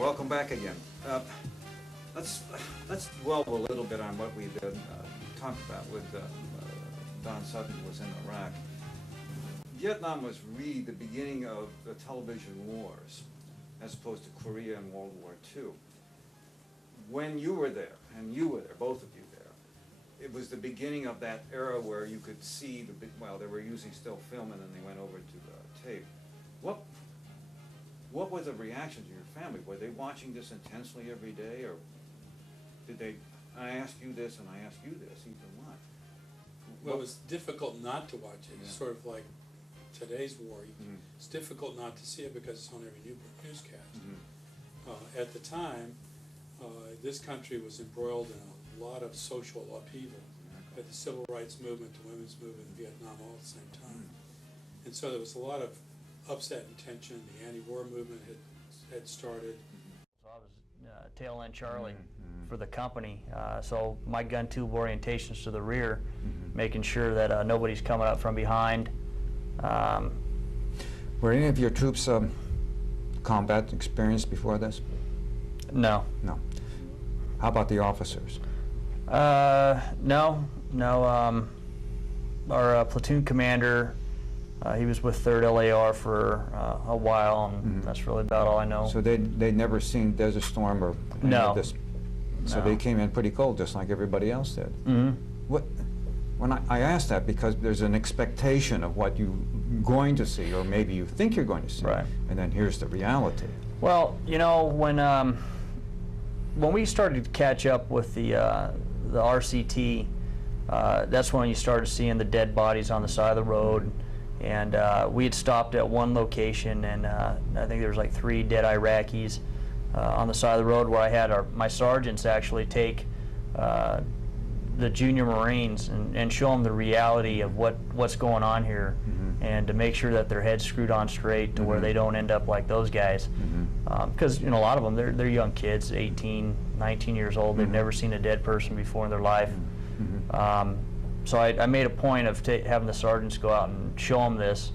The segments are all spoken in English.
welcome back again. Let's dwell a little bit on what we talked about with Don Sutton was in Iraq. Vietnam was really the beginning of the television wars, as opposed to Korea and World War II. When you were there, and you were there, both of you there, it was the beginning of that era where you could see well, they were using still film and then they went over to the tape. What was the reaction to your family? Were they watching this intensely every day, or did they, I ask you this and I ask you this, either one? Well, it was difficult not to watch it. It's sort of like today's war. It's difficult not to see it because it's on every newscast. At the time, this country was embroiled in a lot of social upheaval. At the civil rights movement, the women's movement in Vietnam, all at the same time. And so there was a lot of upset and tension. The anti-war movement had started. So I was tail end Charlie for the company. So my gun tube orientation's to the rear, making sure that nobody's coming up from behind. Were any of your troops combat experienced before this? No. No. How about the officers? No. Our platoon commander, he was with 3rd LAR for a while, and that's really about all I know. So they'd never seen Desert Storm or any of this? So they came in pretty cold, just like everybody else did. When I ask that, because there's an expectation of what you're going to see, or maybe you think you're going to see, right, and then here's the reality. Well, you know, when we started to catch up with the RCT, that's when you started seeing the dead bodies on the side of the road. And we had stopped at one location, and I think there was like 3 dead Iraqis on the side of the road, where I had my sergeants actually take the junior Marines and show them the reality of what's going on here, and to make sure that their head's screwed on straight to where they don't end up like those guys. Because you know, a lot of them, they're young kids, 18, 19 years old. They've never seen a dead person before in their life. So I made a point of having the sergeants go out and show them this,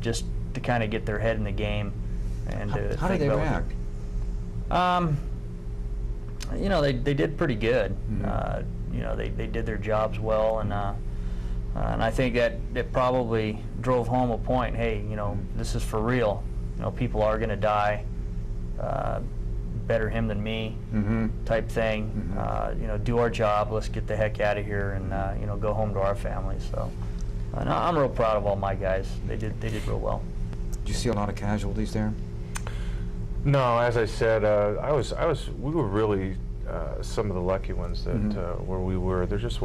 just to kind of get their head in the game. And how did they react? You know, they did pretty good. You know, they did their jobs well, and I think that it probably drove home a point. Hey, you know, this is for real. You know, people are going to die. Better him than me, type thing. You know, do our job. Let's get the heck out of here, and you know, go home to our families. So, I'm real proud of all my guys. They did real well. Did you see a lot of casualties there? No, as I said, we were really some of the lucky ones that where we were. There just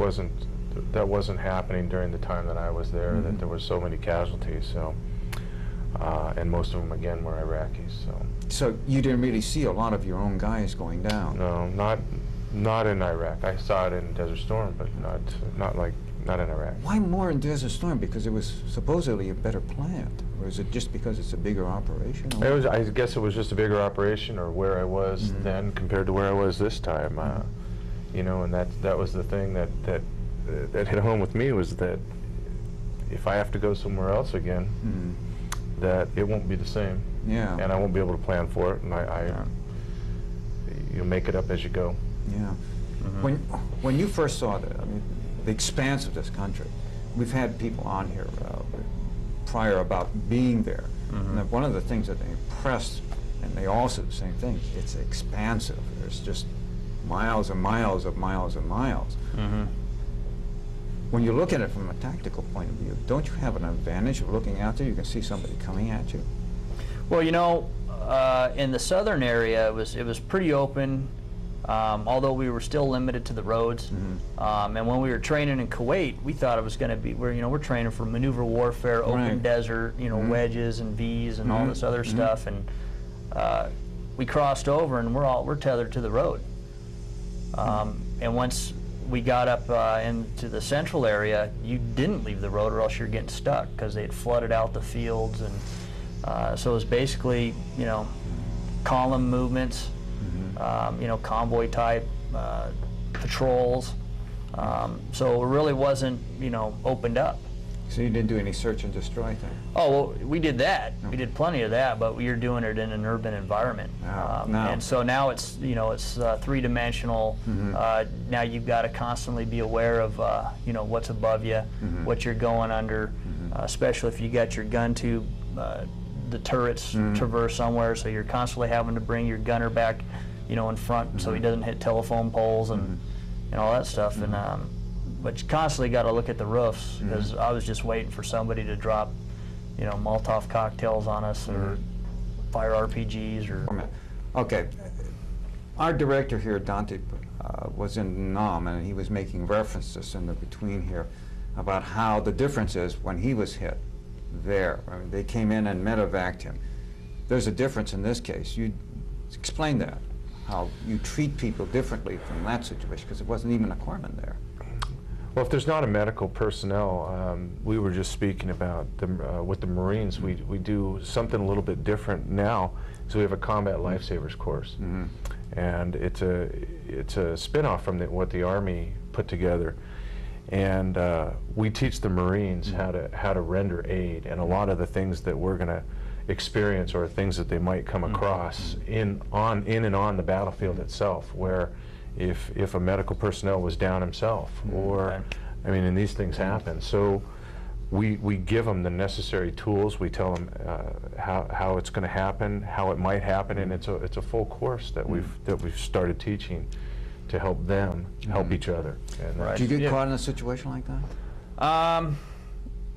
that wasn't happening during the time that I was there. That there were so many casualties. So, and most of them again were Iraqis. So you didn't really see a lot of your own guys going down? No, not in Iraq. I saw it in Desert Storm, but not in Iraq. Why more in Desert Storm? Because it was supposedly a better plant, or is it just because it's a bigger operation? I guess it was just a bigger operation, or where I was then compared to where I was this time. You know, and that was the thing that hit home with me, was that if I have to go somewhere else again, that it won't be the same. Yeah. And I won't be able to plan for it, and you make it up as you go. Yeah. When you first saw the expanse of this country, we've had people on here prior about being there. And one of the things that they impressed, and they all said the same thing, it's expansive. There's just miles and miles of miles and miles. When you look at it from a tactical point of view, don't you have an advantage of looking out there? You can see somebody coming at you. Well, you know, in the southern area, it was pretty open, although we were still limited to the roads. And when we were training in Kuwait, we thought it was going to be, we're training for maneuver warfare, open desert, you know, wedges and V's and all this other stuff. And we crossed over, and we're tethered to the road. And once we got up into the central area, you didn't leave the road, or else you're getting stuck, because they had flooded out the fields. And so it was basically, you know, column movements, you know, convoy type patrols. So it really wasn't, you know, opened up. So you didn't do any search and destroy thing? Oh, well, we did that. We did plenty of that, but you're doing it in an urban environment. And so now it's, you know, it's three-dimensional. Now you've got to constantly be aware of, you know, what's above you, what you're going under, especially if you got your gun tube, the turrets traverse somewhere, so you're constantly having to bring your gunner back, you know, in front so he doesn't hit telephone poles and all that stuff. And but you constantly got to look at the roofs, because I was just waiting for somebody to drop, you know, Molotov cocktails on us or fire RPGs or. Okay, our director here, Dante, was in Nam, and he was making references in the between here about how the difference is when he was hit there. I mean, they came in and medevaced him. There's a difference in this case. You explain that, how you treat people differently from that situation, because it wasn't even a corpsman there. Well, if there's not a medical personnel, we were just speaking about with the Marines, we do something a little bit different now. So we have a combat lifesavers course, and it's a spin-off from what the Army put together, and we teach the Marines how to render aid, and a lot of the things that we're going to experience or things that they might come across in and on the battlefield itself, where if a medical personnel was down himself, or I mean, and these things happen. So we give them the necessary tools. We tell them how it's going to happen, how it might happen, and it's a full course that we've started teaching to help them help each other. And Did you get caught in a situation like that?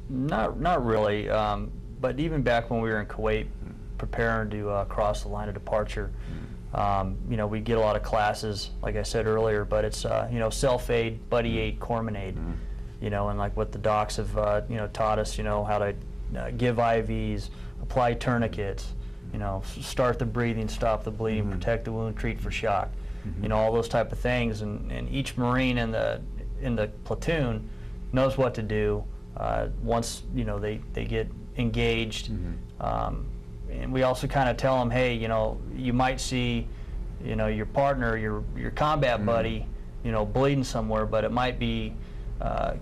Not really. But even back when we were in Kuwait, preparing to cross the line of departure. You know, we get a lot of classes, like I said earlier, but it's, you know, self-aid, buddy aid, corpsman aid, you know, and like what the docs have, you know, taught us, you know, how to give IVs, apply tourniquets, you know, start the breathing, stop the bleeding, protect the wound, treat for shock, you know, all those type of things. And each Marine in the platoon knows what to do once, you know, they get engaged. And we also kind of tell them, hey, you know, you might see, you know, your partner, your combat buddy, you know, bleeding somewhere, but it might be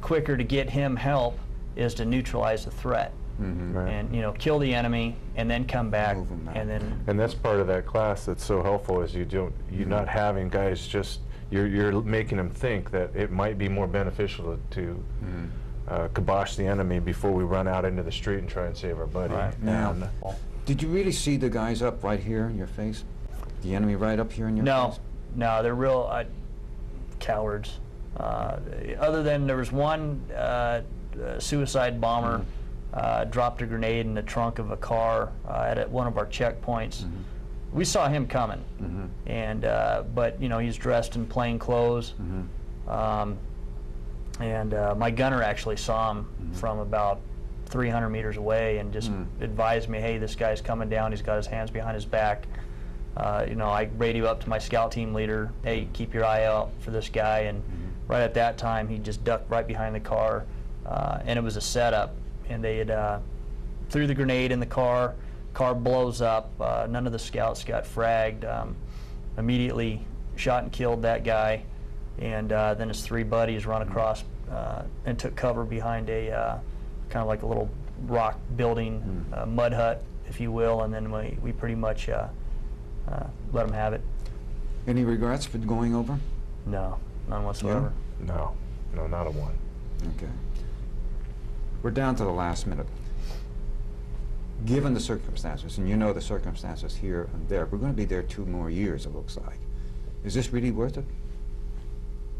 quicker to get him help is to neutralize the threat. And, you know, kill the enemy and then come back, and that's part of that class that's so helpful, is you're not having guys just, you're making them think that it might be more beneficial to kibosh the enemy before we run out into the street and try and save our buddy. Now, did you really see the guys up right here in your face? The enemy right up here in your face? No, they're real cowards. Other than there was one suicide bomber dropped a grenade in the trunk of a car at one of our checkpoints. We saw him coming, and but you know, he's dressed in plain clothes. And my gunner actually saw him from about 300 meters away and just advised me, hey, this guy's coming down, he's got his hands behind his back. You know, I radio up to my scout team leader, hey, keep your eye out for this guy, and right at that time he just ducked right behind the car, and it was a setup, and they had threw the grenade in the car blows up, none of the scouts got fragged, immediately shot and killed that guy, and then his three buddies run across and took cover behind a kind of like a little rock building, mud hut, if you will, and then we pretty much let them have it. Any regrets for going over? No, none whatsoever. No, not a one. Okay. We're down to the last minute. Given the circumstances, and you know the circumstances here and there, we're going to be there 2 more years, it looks like. Is this really worth it?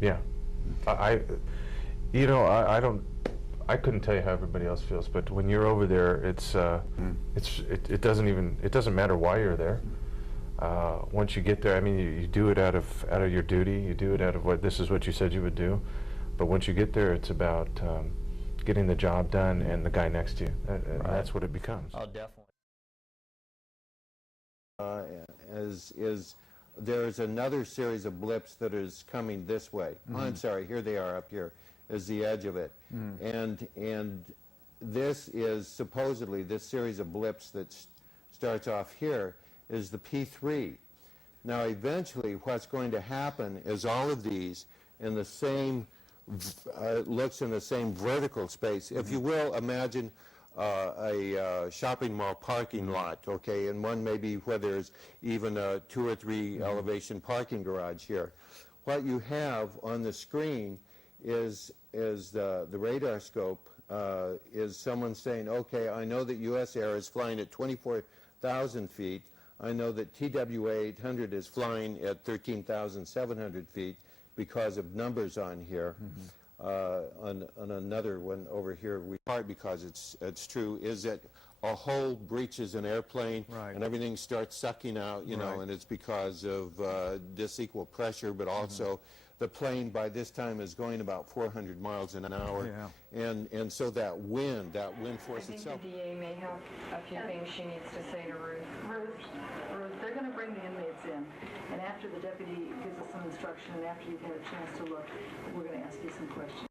Yeah. I couldn't tell you how everybody else feels, but when you're over there, it doesn't matter why you're there. Once you get there, I mean, you do it out of your duty. You do it out of this is what you said you would do. But once you get there, it's about getting the job done and the guy next to you. And that's what it becomes. Oh, definitely. There's another series of blips that is coming this way. Oh, I'm sorry, here they are up here, is the edge of it. And this is supposedly, this series of blips that starts off here is the P3. Now eventually what's going to happen is all of these in the same looks in the same vertical space. If you will, imagine a shopping mall parking lot, okay, and one maybe where there's even a 2 or 3 elevation parking garage here. What you have on the screen is the radar scope, is someone saying, okay, I know that US Air is flying at 24,000 feet. I know that TWA 800 is flying at 13,700 feet because of numbers on here. On another one over here, part because it's true, is that a hole breaches an airplane, Right. and everything starts sucking out, you know, Right. and it's because of disequal pressure, but also the plane by this time is going about 400 miles an hour, and so that wind force itself. I think the DA may have a few things she needs to say to Ruth. Ruth, they're going to bring the inmates in, and after the deputy gives us some instruction, and after you've had a chance to look, we're going to ask you some questions.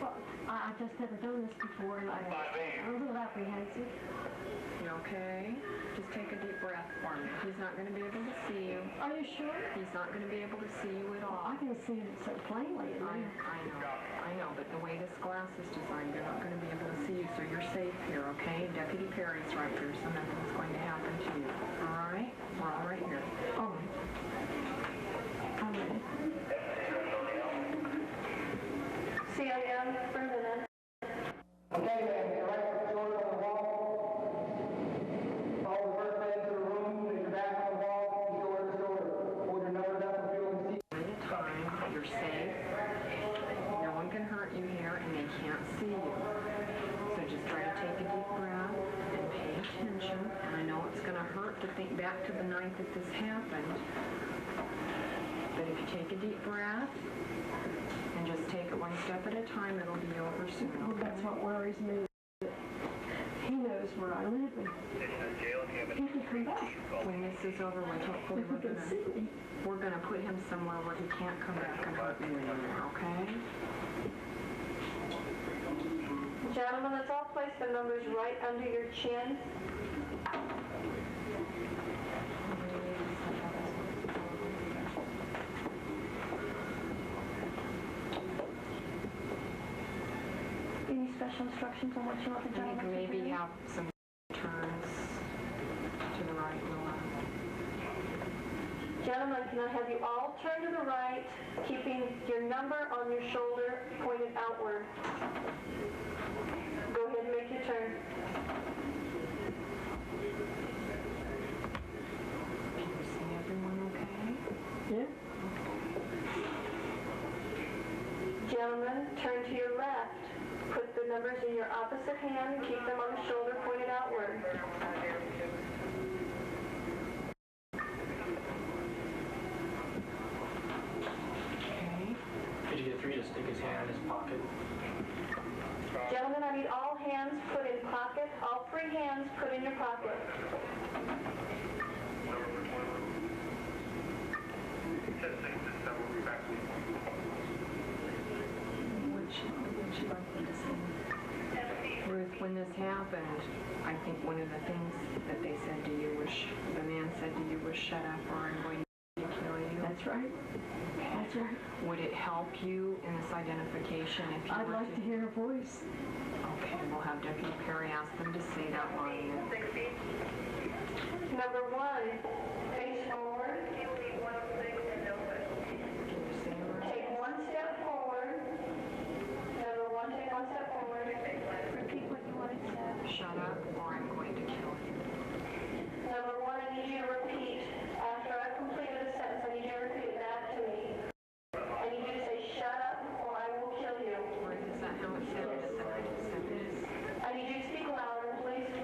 Well, I've just never done this before, and I'm a little apprehensive. You okay? Just take a deep breath for me. He's not going to be able to see you. Are you sure? He's not going to be able to see you at all. I can see it so plainly. I know, but the way this glass is designed, they're not going to be able to see you, so you're safe here, okay? Deputy Perry's right here, so nothing's going to happen to you. All right? We're all right here. All right. I'm ready. CIM for a minute. Okay, ma'am, your right foot short on the wall. Follow the first man to the room, and your back on the wall, shoulder to shoulder. Hold your numbers up and feel the seat. At a time, you're safe. No one can hurt you here, and they can't see you. So just try to take a deep breath and pay attention. And I know it's going to hurt to think back to the night that this happened. But if you take a deep breath and just take it one step at a time, it'll be over soon. Well, that's what worries me. He knows where I live, and he can come back. When this is over with, hopefully If he can see me. we're gonna put him somewhere where he can't come back and hurt you anymore, okay? Gentlemen, let's all place the numbers right under your chin. Any special instructions on what you want the I gentleman think to do? maybe have some turns to the right and the left. Gentlemen, can I have you all turn to the right, keeping your number on your shoulder pointed outward? Go ahead and make your turn. Can you see everyone okay? Yeah. Gentlemen, turn to your left. Put the numbers in your opposite hand and keep them on the shoulder pointed outward. Okay. Could you get 3 to stick his hand in his pocket? Gentlemen, I need all hands put in pocket, all 3 hands put in your pocket. Would you like me to say? Ruth, when this happened, I think one of the things that they said to you was, the man said to you was, shut up or I'm going to kill you. That's right. That's right. Would it help you in this identification if you I'd were like to hear a voice. Okay, we'll have Deputy Perry ask them to say that line. Number 1, face forward. Take 1 step forward. Number 1, take 1 step forward. Repeat what you wanted to say. Shut up or I'm going to kill you. Number 1, I need you to repeat. After I've completed a sentence, I need you to repeat it back to me. I need you to say, shut up or I will kill you. Ruth, is that how it said it? Is that how it said it? I need you to speak louder, please.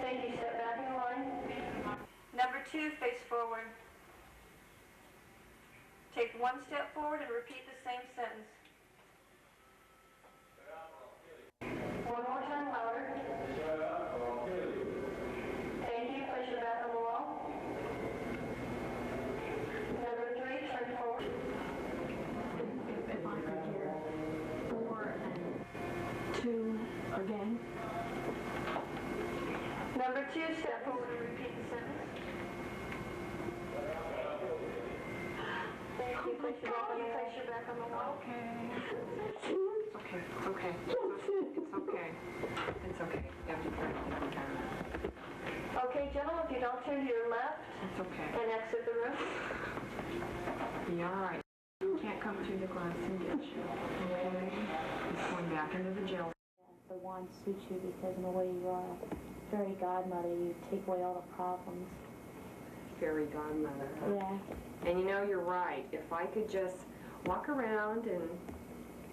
Thank you. Step back in line. Number 2, face forward. Take 1 step forward and repeat the same sentence. One more time, louder. Thank you. Place your back on the wall. Number 3, turn forward. If I could hear 4 and 2 again. Number 2, step forward and repeat the sentence. Thank you. push it up and place your back on the wall. Okay. It's okay. It's okay. It's okay. It's okay. You have to try to keep it down. Okay, gentlemen, if you don't turn to your left It's okay. and exit the room. Be all right. Can't come through the glass and get you. Okay? He's going back into the jail. The wand suits you because in the way you are a fairy godmother, you take away all the problems. Fairy godmother. Yeah. And you know, you're right. If I could just walk around and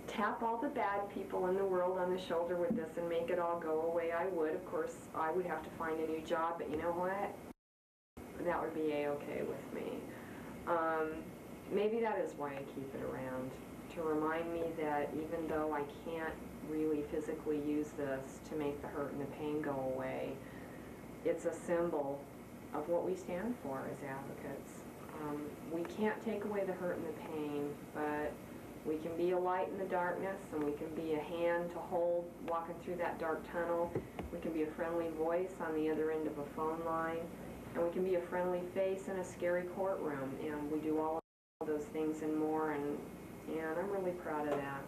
tap all the bad people in the world on the shoulder with this and make it all go away, I would. Of course, I would have to find a new job, but you know what? That would be A-okay with me. Maybe that is why I keep it around, to remind me that even though I can't really physically use this to make the hurt and the pain go away, it's a symbol of what we stand for as advocates. We can't take away the hurt and the pain, but we can be a light in the darkness, and we can be a hand to hold walking through that dark tunnel. We can be a friendly voice on the other end of a phone line, and we can be a friendly face in a scary courtroom, and we do all of those things and more, and I'm really proud of that.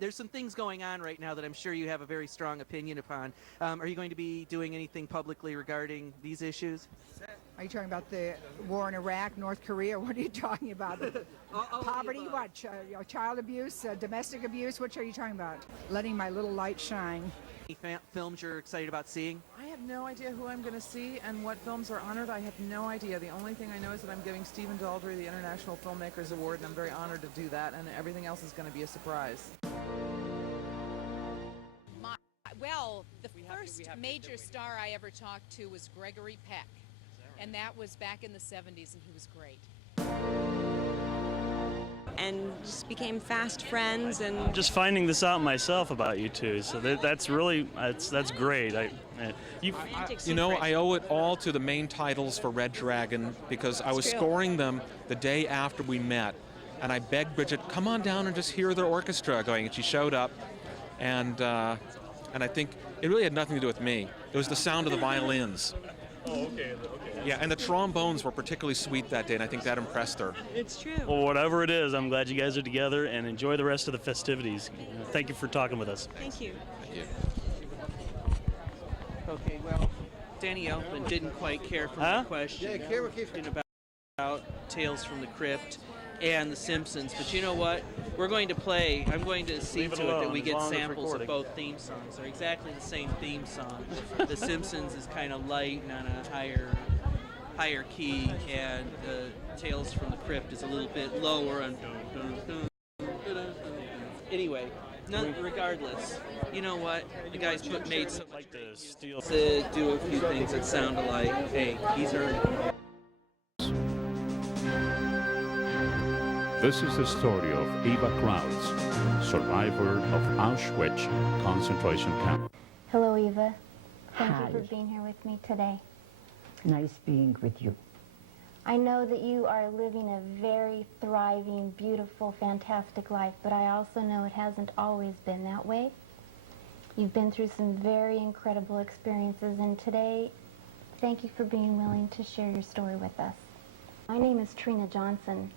There's some things going on right now that I'm sure you have a very strong opinion upon. Are you going to be doing anything publicly regarding these issues? Are you talking about the war in Iraq, North Korea? What are you talking about? Poverty? What? Child abuse? Domestic abuse? What are you talking about? Letting my little light shine. Any films you're excited about seeing? I have no idea who I'm going to see and what films are honored. I have no idea. The only thing I know is that I'm giving Stephen Daldry the International Filmmakers Award, and I'm very honored to do that, and everything else is going to be a surprise. Well, the first major star I ever talked to was Gregory Peck, and that was back in the 70s, and he was great. And just became fast friends, and just finding this out myself about you two, so that's really that's great. You know, I owe it all to the main titles for Red Dragon, because I was scoring them the day after we met, and I begged Bridget, come on down and just hear their orchestra going, and she showed up, and I think it really had nothing to do with me. It was the sound of the violins. Oh, okay. Yeah, and the trombones were particularly sweet that day, and I think that impressed her. It's true. Well, whatever it is, I'm glad you guys are together, and enjoy the rest of the festivities. Thank you for talking with us. Thank you. Thank you. Okay, well, Danny Elfman didn't quite care for my question about Tales from the Crypt and The Simpsons, but you know what? I'm going to see to it that we get samples of both theme songs. They're exactly the same theme song. The Simpsons is kind of light and on a higher key, and Tales from the Crypt is a little bit lower. Anyway, regardless, you know what? The guys made so much to do a few things that sound alike. Hey, he's earned it. This is the story of Eva Kruse, survivor of Auschwitz concentration camp. Hello, Eva. Thank Hi. you for being here with me today. Nice being with you. I know that you are living a very thriving, beautiful, fantastic life, but I also know it hasn't always been that way. You've been through some very incredible experiences, and today, thank you for being willing to share your story with us. My name is Trina Johnson.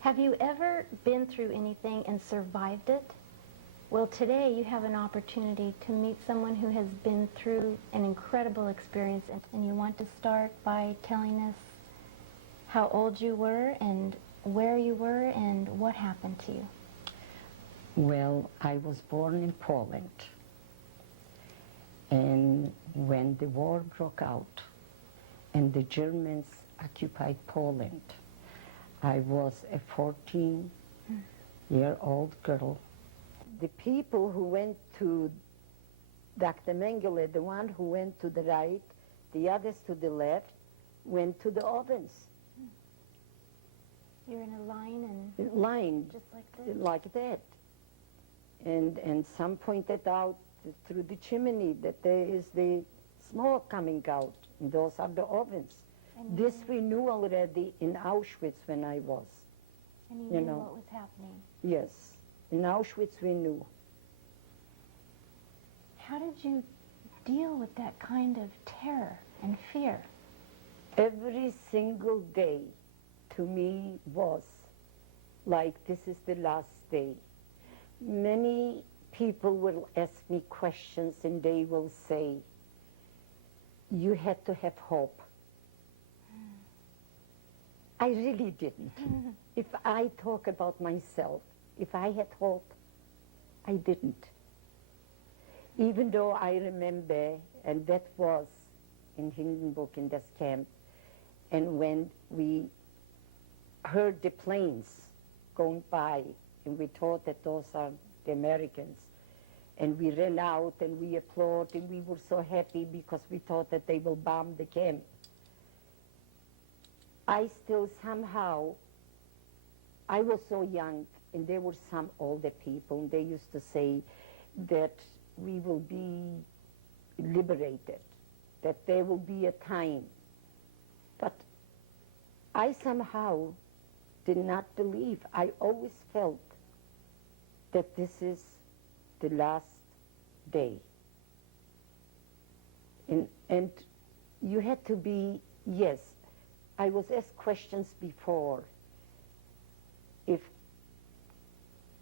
Have you ever been through anything and survived it? Well, today you have an opportunity to meet someone who has been through an incredible experience, and you want to start by telling us how old you were and where you were and what happened to you. Well, I was born in Poland, and when the war broke out and the Germans occupied Poland, I was a 14-year-old girl the people who went to Dr. Mengele, the one who went to the right, the others to the left, went to the ovens. You're in a line and Line, just like this? like that. And some pointed out through the chimney that there is the smoke coming out, and those are the ovens. And This we knew already in Auschwitz when I was. And you you knew know. what was happening. Yes, in Auschwitz we knew. How did you deal with that kind of terror and fear? Every single day to me was like this is the last day. Many people will ask me questions and they will say, you had to have hope. I really didn't. If I talk about myself, if I had hope, I didn't. Even though I remember, and that was in Hindenburg in this camp, and when we heard the planes going by, and we thought that those are the Americans, and we ran out and we applauded, and we were so happy because we thought that they will bomb the camp. I still somehow, I was so young, and there were some older people, and they used to say that we will be liberated, that there will be a time. But I somehow did not believe. I always felt that this is the last day. And you had to be, yes, I was asked questions before if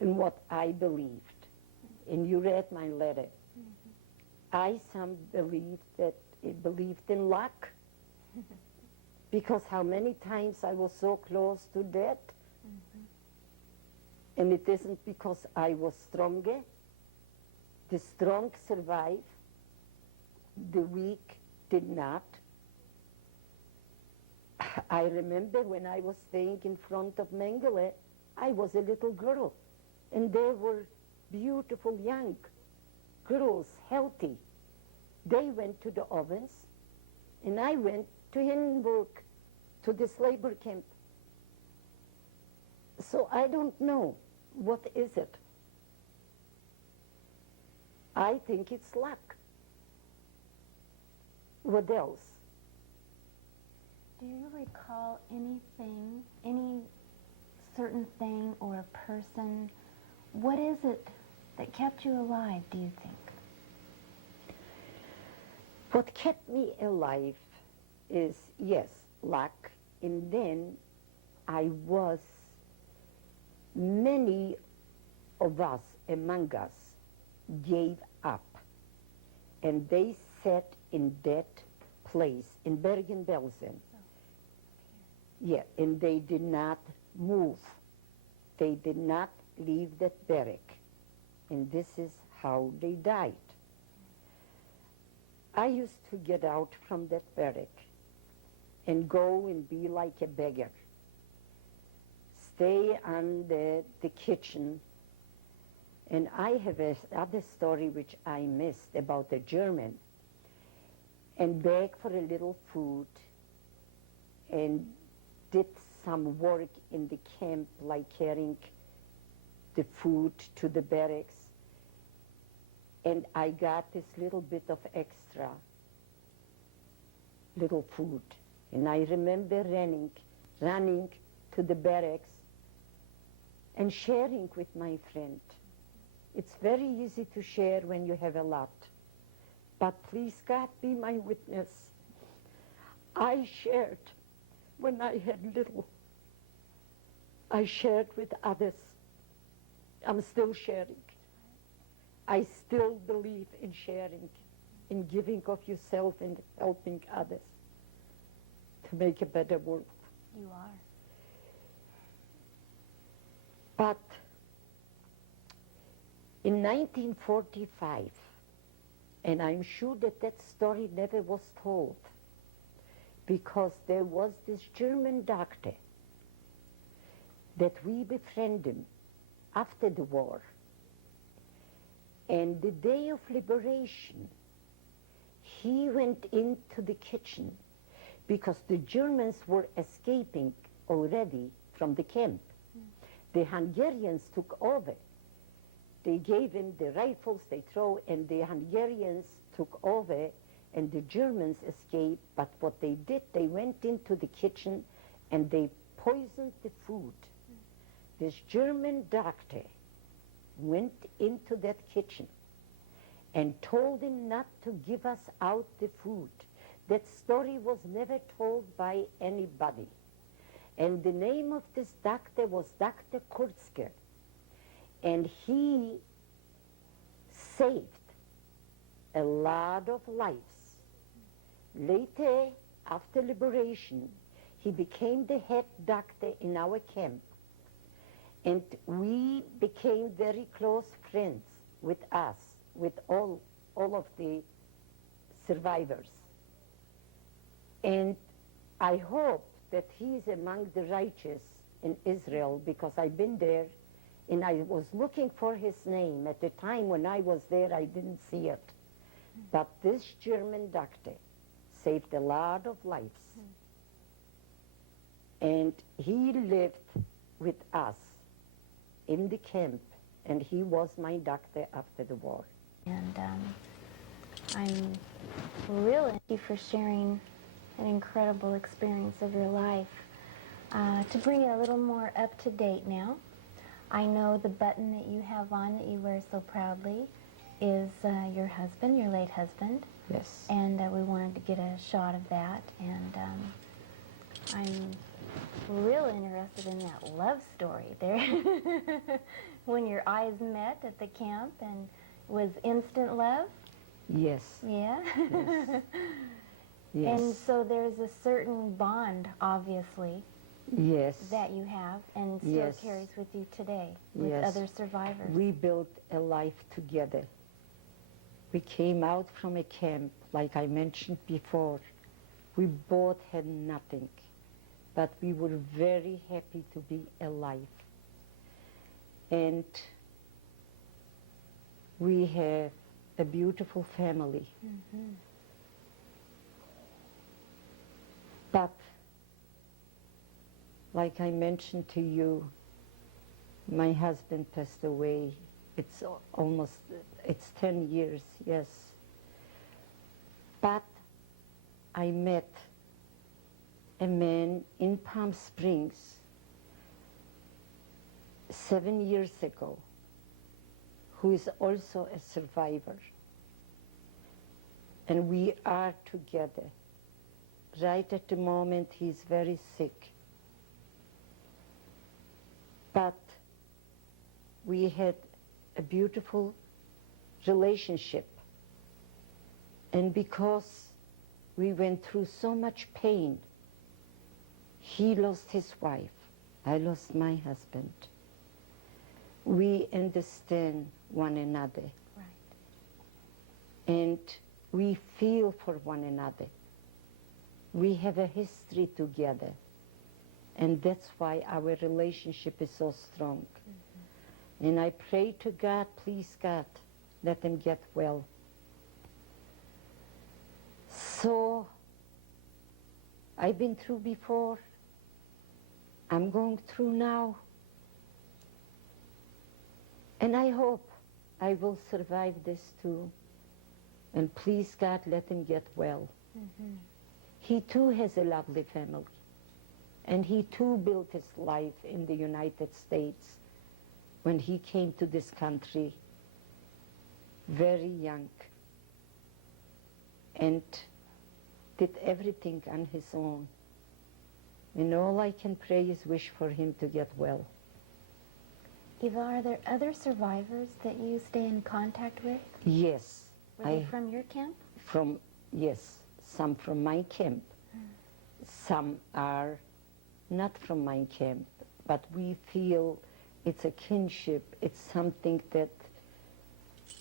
in what I believed, and you read my letter. I some believed in luck, because how many times I was so close to death, and it isn't because I was stronger. The strong survive, the weak did not. I remember when I was staying in front of Mengele, I was a little girl, and there were beautiful young girls, healthy. They went to the ovens, and I went to Hindenburg, to this labor camp. So I don't know, what is it? I think it's luck. What else? Do you recall anything, any certain thing or a person? What is it that kept you alive, do you think? What kept me alive is, yes, luck, and then many of us, among us, gave up, and they sat in that place, in Bergen-Belsen. Yeah, and they did not move. They did not leave that barrack, and this is how they died. I used to get out from that barrack and go and be like a beggar. Stay on the kitchen. And I have another story which I missed about a German, and beg for a little food, and did some work in the camp, like carrying the food to the barracks. And I got this little bit of extra, little food. And I remember running to the barracks and sharing with my friend. It's very easy to share when you have a lot. But please, God, be my witness. I shared when I had little. I shared with others. I'm still sharing. I still believe in sharing, in giving of yourself and helping others to make a better world. You are. But in 1945, and I'm sure that that story never was told, because there was this German doctor that we befriended him after the war, And the day of liberation, he went into the kitchen because the Germans were escaping already from the camp. The Hungarians took over. They gave him the rifles they throw, and the Hungarians took over, and the Germans escaped. But what they did, they went into the kitchen and they poisoned the food. This German doctor went into that kitchen and told him not to give us out the food. That story was never told by anybody. And the name of this doctor was Dr. Kurzke. And he saved a lot of lives. Later, after liberation, he became the head doctor in our camp. And we became very close friends with us, with all of the survivors. And I hope that he is among the righteous in Israel, because I've been there and I was looking for his name. At the time when I was there, I didn't see it. But this German doctor saved a lot of lives. And he lived with us in the camp, and he was my doctor after the war. And I'm really thank you for sharing an incredible experience of your life. To bring it a little more up to date now, I know the button that you have on that you wear so proudly is your husband, your late husband. Yes. And we wanted to get a shot of that. And I'm real interested in that love story there. When your eyes met at the camp, and was instant love? Yes. Yeah? Yes. Yes. And so there's a certain bond, obviously, yes, that you have and still yes, carries with you today with yes, other survivors. We built a life together. We came out from a camp, like I mentioned before. We both had nothing, but we were very happy to be alive. And we have a beautiful family. Mm-hmm. But, like I mentioned to you, my husband passed away. It's almost, it's 10 years, yes. But I met a man in Palm Springs 7 years ago who is also a survivor. And we are together. Right at the moment, he's very sick. But we had a beautiful relationship. And because we went through so much pain, he lost his wife, I lost my husband. We understand one another. Right. And we feel for one another. We have a history together, and that's why our relationship is so strong. Mm-hmm. And I pray to God, please God, let him get well. So, I've been through before, I'm going through now, and I hope I will survive this too. And please God, let him get well. Mm-hmm. He too has a lovely family, and he too built his life in the United States when he came to this country very young and did everything on his own. And all I can pray is wish for him to get well. Eva, are there other survivors that you stay in contact with? Yes. Were they from your camp? Yes. Some from my camp. Some are not from my camp, but we feel it's a kinship. It's something that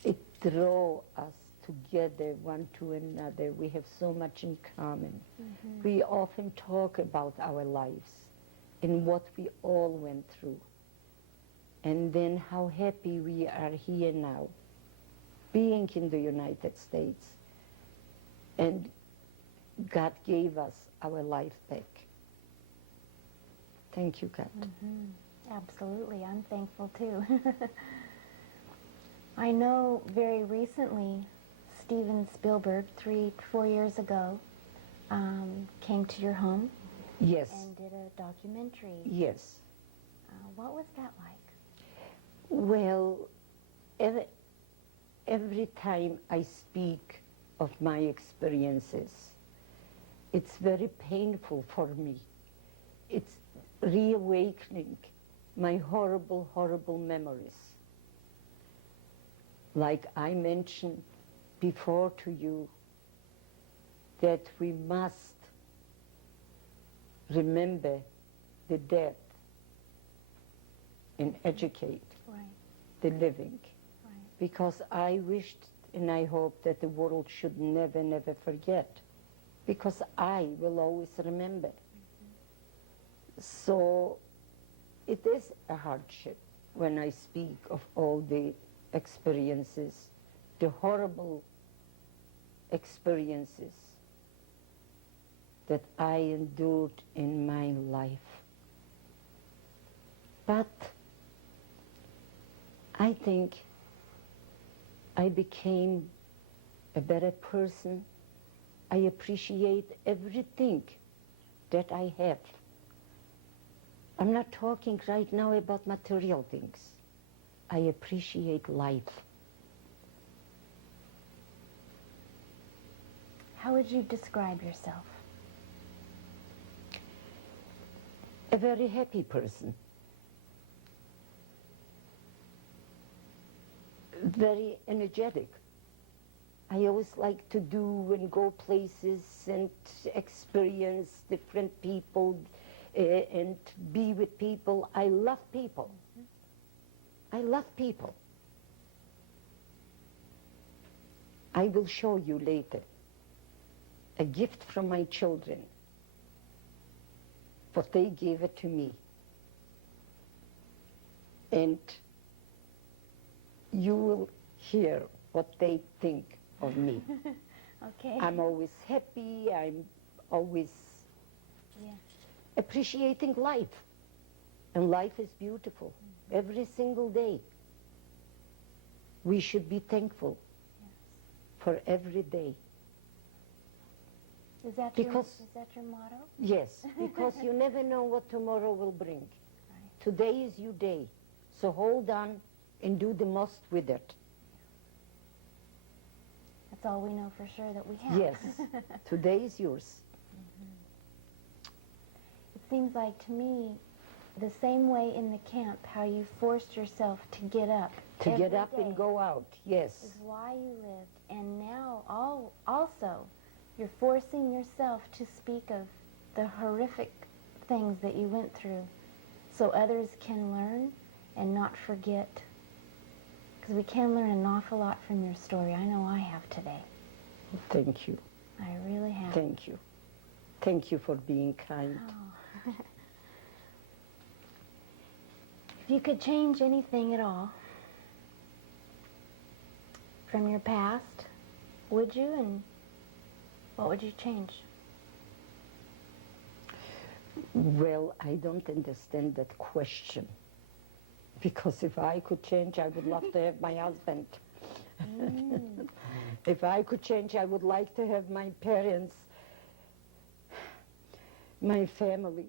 it draws us together one to another. We have so much in common. Mm-hmm. We often talk about our lives and what we all went through, and then how happy we are here now. being in the United States, and God gave us our life back. Thank you, God. Absolutely, I'm thankful too. I know very recently Steven Spielberg, 3-4 years ago, came to your home. Yes. And did a documentary. Yes. What was that like? Well, every time I speak of my experiences, it's very painful for me. It's reawakening my horrible, horrible memories. Like I mentioned before to you, that we must remember the dead and educate the living. Because I wished and I hope that the world should never, never forget. Because I will always remember. So it is a hardship when I speak of all the experiences, the horrible experiences that I endured in my life. But I think I became a better person. I appreciate everything that I have. I'm not talking right now about material things. I appreciate life. How would you describe yourself? A very happy person. Very energetic. I always like to do and go places and experience different people and be with people. I love people. I love people. I will show you later a gift from my children, but they gave it to me. And you will hear what they think of me. Okay. I'm always happy, I'm always appreciating life. And life is beautiful every single day. We should be thankful for every day. Is that your motto? Yes, because you never know what tomorrow will bring. Today is your day, so hold on and do the most with it. That's all we know for sure that we have. Yes, today is yours. It seems like to me, the same way in the camp, how you forced yourself to get up. To get up and go out, yes. Is why you lived. And now also, you're forcing yourself to speak of the horrific things that you went through so others can learn and not forget. Because we can learn an awful lot from your story. I know I have today. Thank you. I really have. Thank you. Thank you for being kind. Oh. If you could change anything at all from your past, would you? And what would you change? Well, I don't understand that question. Because if I could change, I would love to have my husband. If I could change, I would like to have my parents, my family.